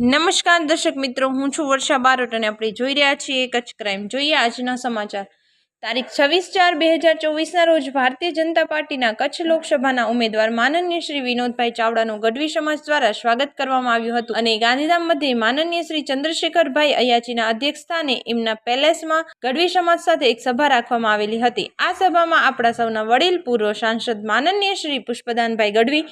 નમસ્કાર દર્શક મિત્રો, હું છું વર્ષા બારોટ અને આપણે જોઈ રહ્યા છીએ કચ્છ ક્રાઇમ. જોઈએ આજના સમાચાર. તારીખ 26/4/2024ના રોજ ભારતીય જનતા પાર્ટીના કચ્છ લોકસભાના ઉમેદવાર માનનીય શ્રી વિનોદભાઈ ચાવડાનું ગઢવી સમાજ દ્વારા સ્વાગત કરવામાં આવ્યું હતું અને ગાંધીધામ મધ્યે માનનીય શ્રી ચંદ્રશેખરભાઈ અયાચીના અધ્યક્ષસ્થાને એમના પેલેસમાં ગઢવી સમાજ સાથે એક સભા રાખવામાં આવેલી હતી. આ સભામાં આપણા સૌના વડીલ પૂર્વ સાંસદ માનનીય શ્રી પુષ્પદાનભાઈ ગઢવી,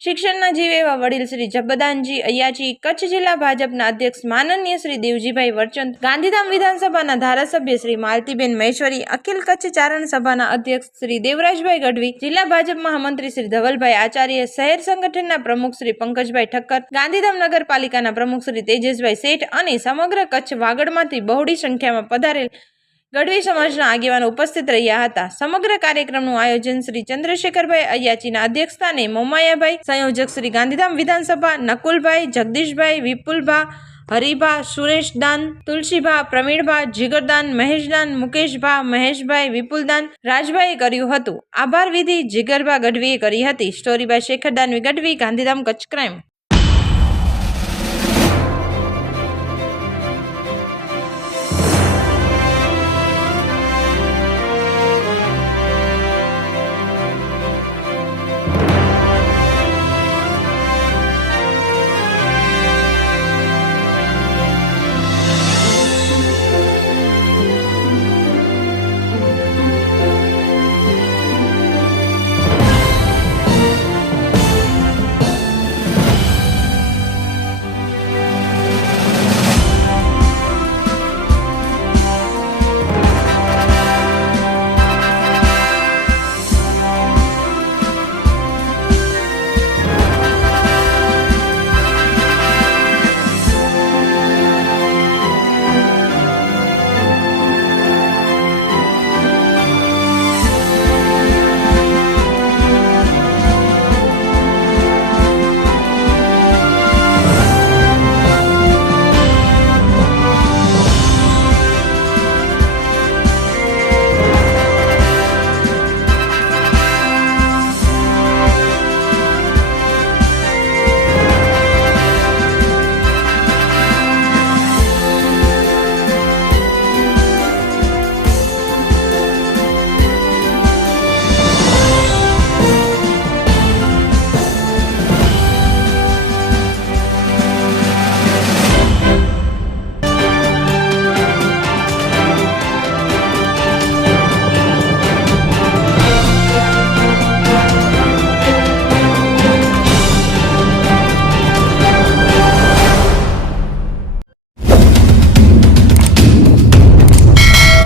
શિક્ષણના જીવ એવા વડીલ શ્રી જબ્બદાનજી અયાચી, કચ્છ જિલ્લા ભાજપના અધ્યક્ષ માનનીય શ્રી દેવજીભાઈ વરચંદ, ગાંધીધામ વિધાનસભાના ધારાસભ્ય શ્રી માલતીબેન મહેશ્વરી, અખિલ કચ્છ ચારણ સભાના અધ્યક્ષ શ્રી દેવરાજભાઈ ગઢવી, જિલ્લા ભાજપ મહામંત્રી શ્રી ધવલભાઈ આચાર્ય, શહેર સંગઠનના પ્રમુખ શ્રી પંકજભાઈ ઠક્કર, ગાંધીધામ નગરપાલિકાના પ્રમુખ શ્રી તેજસભાઈ શેઠ અને સમગ્ર કચ્છ વાગડમાંથી બહોળી સંખ્યામાં પધારેલ ગઢવી સમાજના આગેવાનો ઉપસ્થિત રહ્યા હતા. સમગ્ર કાર્યક્રમનું આયોજન શ્રી ચંદ્રશેખરભાઈ અયાચીના અધ્યક્ષસ્થાને મોમાયાભાઈ, સંયોજક શ્રી ગાંધીધામ વિધાનસભા નકુલભાઈ, જગદીશભાઈ, વિપુલભા, હરિભા, સુરેશદાન, તુલસીભા, પ્રવીણભા, જીગરદાન, મહેશદાન, મુકેશભા, મહેશભાઈ, વિપુલદાન, રાજભાઈએ કર્યું હતું. આભાર વિધિ જીગરભા ગઢવીએ કરી હતી. Story by Shekhardanvi Gadhvi, Gandhidham, Kutch crime.